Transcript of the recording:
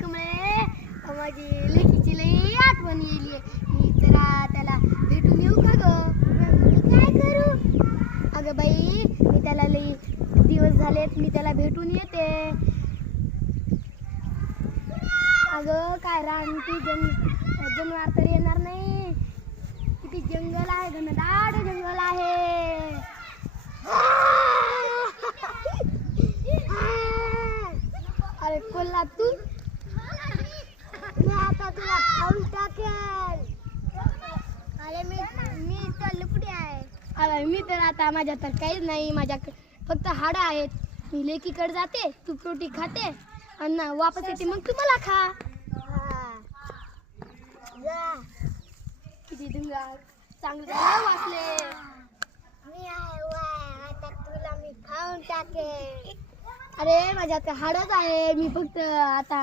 कमळे माझी लेकीची लई आठवण येईल. मी जरा त्याला भेटून येऊ का ग? मी काय करू? अगं बाई मी त्याला लई दिवस झालेत मी त्याला भेटून येते. अगं काय रानटी जनावर तर येणार नाही. किती जंगल आहे, घनदाट जंगल आहे. अरे कोल्हा तू मी आता तुला खाऊन टाकेल. अरे मी तर लुकडी आहे. अरे मी तर आता माझ्या तर काहीच नाही. माझ्याकडे फक्त हाडं आहेत. मी लेकीकडे जाते, तू रोटी खाते आणि वापस येते, मग तू मला खा. किती चांगले वाचले. मी आहे आता तुला मी खाऊन टाकेल. अरे माझ्यात हाडच आहे. मी फक्त आता